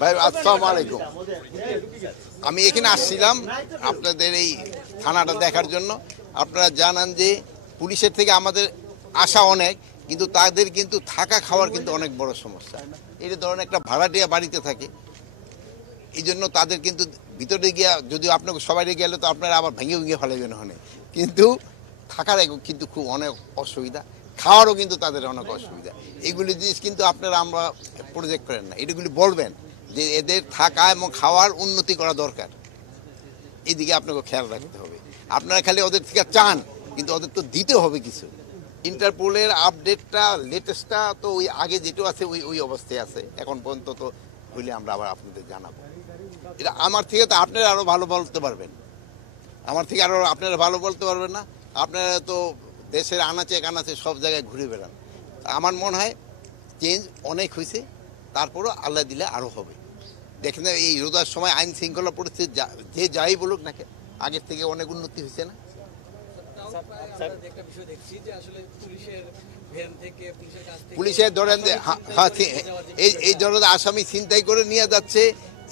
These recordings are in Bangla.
ভাই আসসালামু আলাইকুম। আমি এখানে আসছিলাম আপনাদের এই থানাটা দেখার জন্য। আপনারা জানান যে পুলিশের থেকে আমাদের আশা অনেক, কিন্তু তাদের কিন্তু থাকা খাওয়ার কিন্তু অনেক বড় সমস্যা। এই ধরনের একটা ভাড়াটিয়া বাড়িতে থাকে, এই জন্য তাদের কিন্তু ভিতরে গিয়া যদিও আপনাকে সবাই গেলে তো আপনারা আবার ভেঙে ভেঙে ফেলাবেন ওখানে, কিন্তু থাকার কিন্তু খুব অনেক অসুবিধা, খাওয়ারও কিন্তু তাদের অনেক অসুবিধা। এগুলি জিনিস কিন্তু আপনারা আমরা প্রজেক্ট করেন না, এগুলি বলবেন যে এদের থাকা এবং খাওয়ার উন্নতি করা দরকার, এইদিকে আপনাকে খেয়াল রাখতে হবে। আপনারা খালি ওদের থেকে চান, কিন্তু ওদের তো দিতে হবে কিছু। ইন্টারপোলের আপডেটটা লেটেস্টটা তো ওই আগে যেটা আছে ওই ওই অবস্থায় আছে এখন পর্যন্ত, তো হইলে আমরা আবার আপনাদের জানাবো। এটা আমার থেকে তো আপনারা আরও ভালো বলতে পারবেন, আমার থেকে আরও আপনারা ভালো বলতে পারবেন না। আপনারা তো দেশের আনাচে কানাচে সব জায়গায় ঘুরে বেড়ান। আমার মনে হয় চেঞ্জ অনেক হয়েছে, তারপরও আল্লাহ দিলে আরও হবে। দেখেন এই রোজার সময় আইন শৃঙ্খলা পরিস্থিতি যে যাই বলুক না, আগের থেকে অনেক উন্নতি হয়েছে না? পুলিশের ধরেন যে এই ধরনের আসামি ছিনতাই করে নিয়ে যাচ্ছে,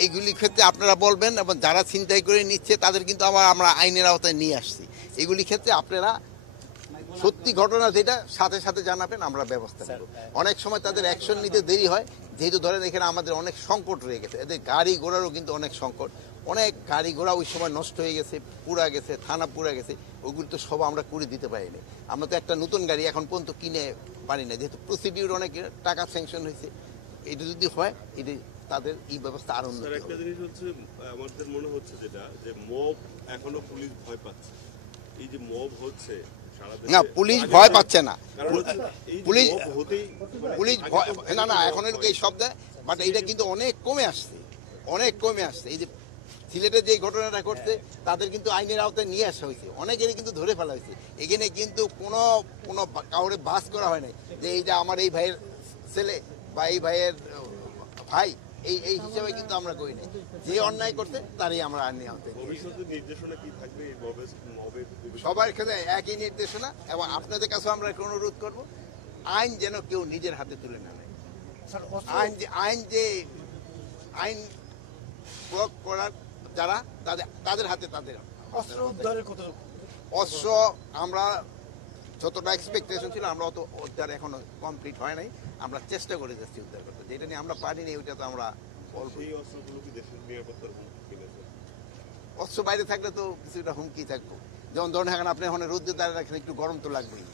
এইগুলি ক্ষেত্রে আপনারা বলবেন, এবং যারা ছিনতাই করে নিচ্ছে তাদের কিন্তু আমরা আইনের আওতায় নিয়ে আসছি। এগুলি ক্ষেত্রে আপনারা সত্যি ঘটনা যেটা সাথে সাথে জানাবেন, আমরা ব্যবস্থা নেব। অনেক সময় তাদের অ্যাকশন নিতে দেরি হয়, যেহেতু ধরেন এখানে আমাদের অনেক সংকট রয়ে গেছে, এদের গাড়ি ঘোড়ারও কিন্তু অনেক সংকট। অনেক গাড়ি ঘোড়া ওই সময় নষ্ট হয়ে গেছে, পুরা গেছে, থানা পুরা গেছে, ওগুলো তো সব আমরা করে দিতে পারিনি। আমরা তো একটা নতুন গাড়ি এখন পর্যন্ত কিনে পারি না, যেহেতু প্রসিডিউর অনেক টাকা স্যাংশন হয়েছে। এটা যদি হয়, এটা তাদের এই ব্যবস্থা আরো উন্নত হবে। একটা জিনিস হচ্ছে আমাদের মনে হচ্ছে যেটা, যে মব এখনো পুলিশ ভয় পাচ্ছে। এই যে মব হচ্ছে না, পুলিশ ভয় পাচ্ছে না, পুলিশ না এখন এই শব্দ, বাট এটা কিন্তু অনেক কমে আসছে, অনেক কমে আসছে। এই যে সিলেটে যে ঘটনাটা ঘটছে, তাদের কিন্তু আইনের আওতায় নিয়ে আসা হয়েছে, অনেকেরই কিন্তু ধরে ফেলা হয়েছে। এখানে কিন্তু কোনো কোনো কাউরে বাস করা হয় নাই যে এইটা আমার এই ভাইয়ের ছেলে বা এই ভাইয়ের ভাই, এই এই হিসাবে কিন্তু আমরা করি নাই। যে অন্যায় করতে তারই আমরা আইনের আওতায়। নির্দেশনা কি থাকবে সবার ক্ষেত্রে একই নির্দেশনা, এবং আপনাদের কাছে আমরা একটা অনুরোধ করবো, আইন যেন কেউ নিজের হাতে তুলে না নেয়। আইন প্রয়োগ করার যারা তাদের হাতে তাদের অস্ত্র আমরা যতটা এক্সপেকটেশন ছিল, আমরা অত উদ্ধার এখনো কমপ্লিট হয় নাই। আমরা চেষ্টা করে যাচ্ছি উদ্ধার করতে, যেটা নিয়ে আমরা পারিনি ওইটা তো আমরা অস্ত্র বাইরে থাকলে তো কিছুটা হুমকি থাকবো। যেমন ধরেন এখন আপনি এখন রোদ্রে দাঁড়িয়ে রাখেন, একটু গরম তো লাগবেই।